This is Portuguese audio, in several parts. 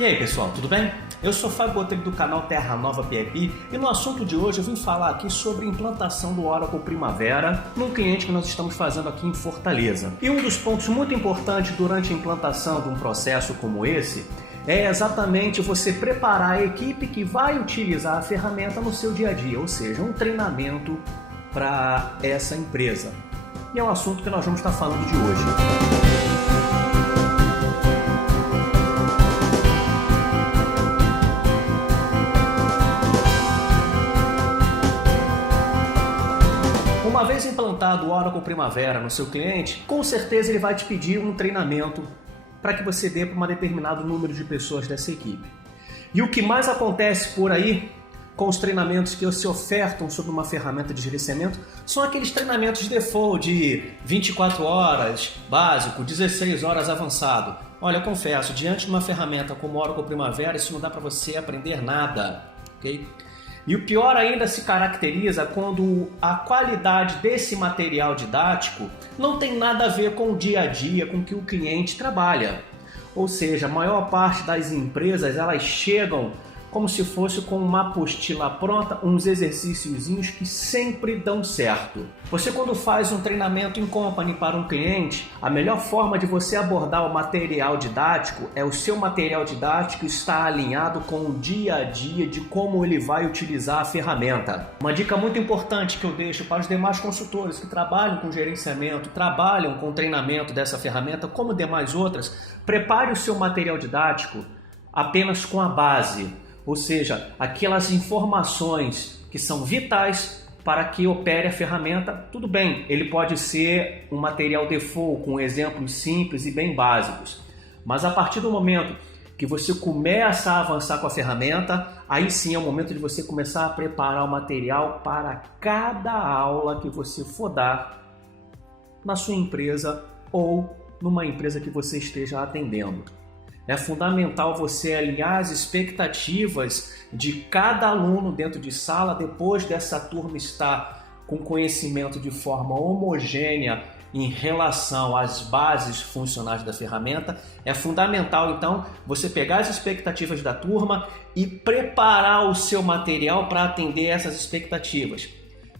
E aí pessoal, tudo bem? Eu sou Fábio Botelho do canal Terra Nova PIP e no assunto de hoje eu vim falar aqui sobre a implantação do Oracle Primavera num cliente que nós estamos fazendo aqui em Fortaleza. E um dos pontos muito importantes durante a implantação de um processo como esse é exatamente você preparar a equipe que vai utilizar a ferramenta no seu dia a dia, ou seja, um treinamento para essa empresa. E é o assunto que nós vamos estar falando de hoje. Uma vez implantado o Oracle Primavera no seu cliente, com certeza ele vai te pedir um treinamento para que você dê para um determinado número de pessoas dessa equipe. E o que mais acontece por aí com os treinamentos que se ofertam sobre uma ferramenta de gerenciamento são aqueles treinamentos de default de 24 horas básico, 16 horas avançado. Olha, eu confesso, diante de uma ferramenta como o Oracle Primavera, isso não dá para você aprender nada, ok? E o pior ainda se caracteriza quando a qualidade desse material didático não tem nada a ver com o dia a dia, com o que o cliente trabalha. Ou seja, a maior parte das empresas elas chegam como se fosse com uma apostila pronta, uns exercíciozinhos que sempre dão certo. Você quando faz um treinamento em company para um cliente, a melhor forma de você abordar o material didático é o seu material didático estar alinhado com o dia a dia de como ele vai utilizar a ferramenta. Uma dica muito importante que eu deixo para os demais consultores que trabalham com gerenciamento, trabalham com treinamento dessa ferramenta, como demais outras, prepare o seu material didático apenas com a base. Ou seja, aquelas informações que são vitais para que opere a ferramenta, tudo bem, ele pode ser um material default com exemplos simples e bem básicos. Mas a partir do momento que você começa a avançar com a ferramenta, aí sim é o momento de você começar a preparar o material para cada aula que você for dar na sua empresa ou numa empresa que você esteja atendendo. É fundamental você alinhar as expectativas de cada aluno dentro de sala depois dessa turma estar com conhecimento de forma homogênea em relação às bases funcionais da ferramenta. É fundamental, então, você pegar as expectativas da turma e preparar o seu material para atender essas expectativas.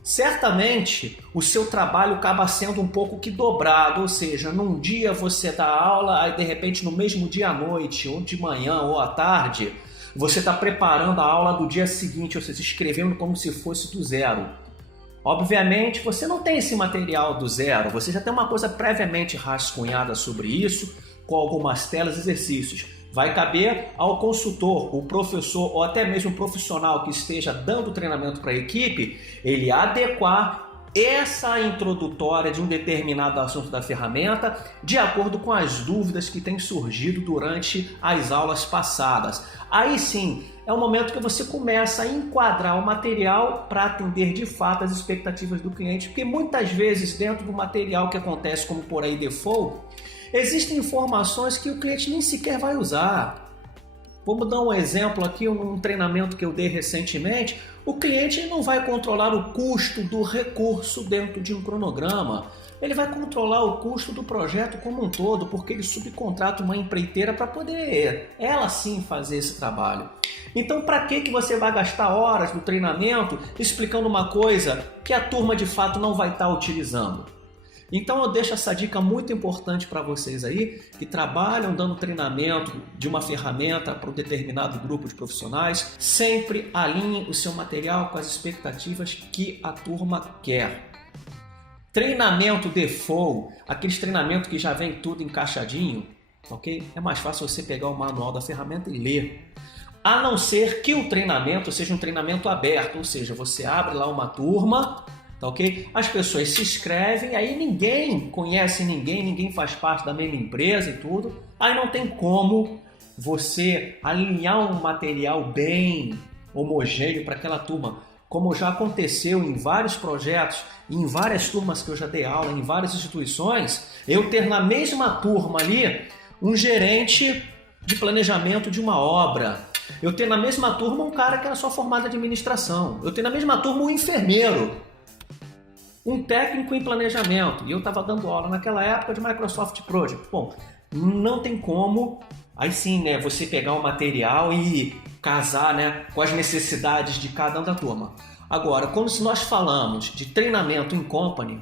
Certamente o seu trabalho acaba sendo um pouco que dobrado, ou seja, num dia você dá aula, aí de repente no mesmo dia à noite, ou de manhã ou à tarde, você está preparando a aula do dia seguinte, ou seja, escrevendo como se fosse do zero. Obviamente você não tem esse material do zero, você já tem uma coisa previamente rascunhada sobre isso, com algumas telas e exercícios. Vai caber ao consultor, o professor ou até mesmo o profissional que esteja dando treinamento para a equipe, ele adequar essa introdutória de um determinado assunto da ferramenta de acordo com as dúvidas que têm surgido durante as aulas passadas. Aí sim, é o momento que você começa a enquadrar o material para atender de fato as expectativas do cliente, porque muitas vezes dentro do material que acontece como por aí default, existem informações que o cliente nem sequer vai usar. Vamos dar um exemplo aqui, um treinamento que eu dei recentemente. O cliente não vai controlar o custo do recurso dentro de um cronograma. Ele vai controlar o custo do projeto como um todo, porque ele subcontrata uma empreiteira para poder ela sim fazer esse trabalho. Então, para que você vai gastar horas no treinamento explicando uma coisa que a turma de fato não vai estar utilizando? Então eu deixo essa dica muito importante para vocês aí que trabalham dando treinamento de uma ferramenta para um determinado grupo de profissionais. Sempre alinhe o seu material com as expectativas que a turma quer. Treinamento default, aqueles treinamentos que já vem tudo encaixadinho, ok? É mais fácil você pegar o manual da ferramenta e ler. A não ser que o treinamento seja um treinamento aberto, ou seja, você abre lá uma turma, tá ok? As pessoas se inscrevem, aí ninguém conhece ninguém, ninguém faz parte da mesma empresa e tudo. Aí não tem como você alinhar um material bem homogêneo para aquela turma. Como já aconteceu em vários projetos, em várias turmas que eu já dei aula, em várias instituições, eu ter na mesma turma ali um gerente de planejamento de uma obra. Eu ter na mesma turma um cara que era só formado em administração. Eu ter na mesma turma um enfermeiro. Um técnico em planejamento, e eu estava dando aula naquela época de Microsoft Project. Bom, não tem como Aí sim, né, você pegar o material e casar, né, com as necessidades de cada um da turma. Agora, quando nós falamos de treinamento em company,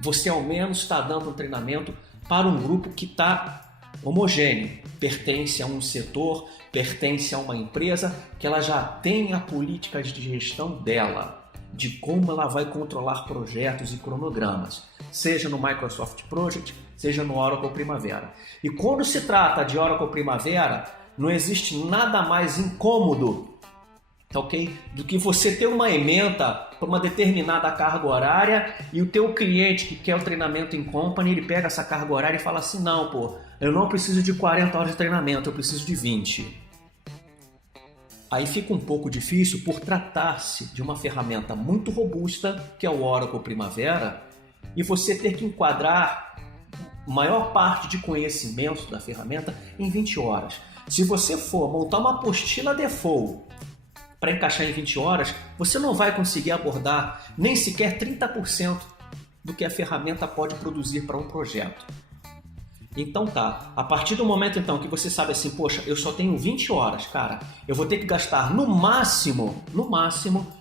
você ao menos está dando um treinamento para um grupo que está homogêneo, pertence a um setor, pertence a uma empresa que ela já tem a política de gestão dela, de como ela vai controlar projetos e cronogramas, seja no Microsoft Project, seja no Oracle Primavera. E quando se trata de Oracle Primavera, não existe nada mais incômodo, tá ok? Do que você ter uma ementa para uma determinada carga horária e o teu cliente que quer o treinamento em company, ele pega essa carga horária e fala assim, não, pô, eu não preciso de 40 horas de treinamento, eu preciso de 20. Aí fica um pouco difícil por tratar-se de uma ferramenta muito robusta, que é o Oracle Primavera, e você ter que enquadrar maior parte de conhecimento da ferramenta em 20 horas. Se você for montar uma apostila default para encaixar em 20 horas, você não vai conseguir abordar nem sequer 30% do que a ferramenta pode produzir para um projeto. Então tá, a partir do momento então que você sabe assim, poxa, eu só tenho 20 horas, cara, eu vou ter que gastar no máximo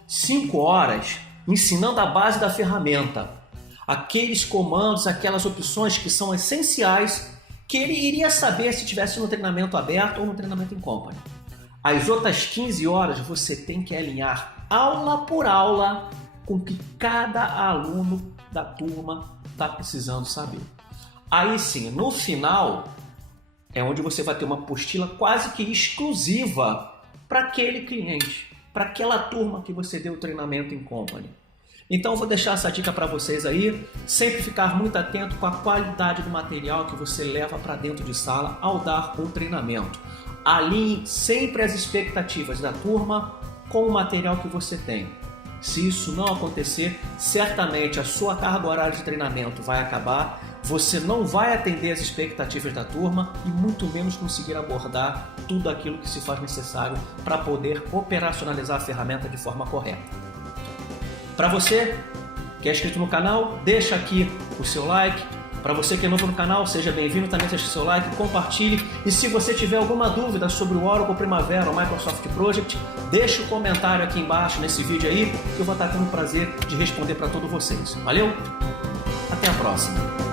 5 horas ensinando a base da ferramenta, aqueles comandos, aquelas opções que são essenciais que ele iria saber se tivesse no treinamento aberto ou no treinamento em company. As outras 15 horas você tem que alinhar aula por aula com o que cada aluno da turma está precisando saber. Aí sim, no final, é onde você vai ter uma apostila quase que exclusiva para aquele cliente, para aquela turma que você deu o treinamento em company. Então eu vou deixar essa dica para vocês aí, sempre ficar muito atento com a qualidade do material que você leva para dentro de sala ao dar um treinamento. Alinhe sempre as expectativas da turma com o material que você tem. Se isso não acontecer, certamente a sua carga horária de treinamento vai acabar, você não vai atender as expectativas da turma e muito menos conseguir abordar tudo aquilo que se faz necessário para poder operacionalizar a ferramenta de forma correta. Para você que é inscrito no canal, deixa aqui o seu like. Para você que é novo no canal, seja bem-vindo, também deixe o seu like, compartilhe. E se você tiver alguma dúvida sobre o Oracle Primavera ou Microsoft Project, deixe um comentário aqui embaixo nesse vídeo aí, que eu vou estar tendo o prazer de responder para todos vocês. Valeu? Até a próxima!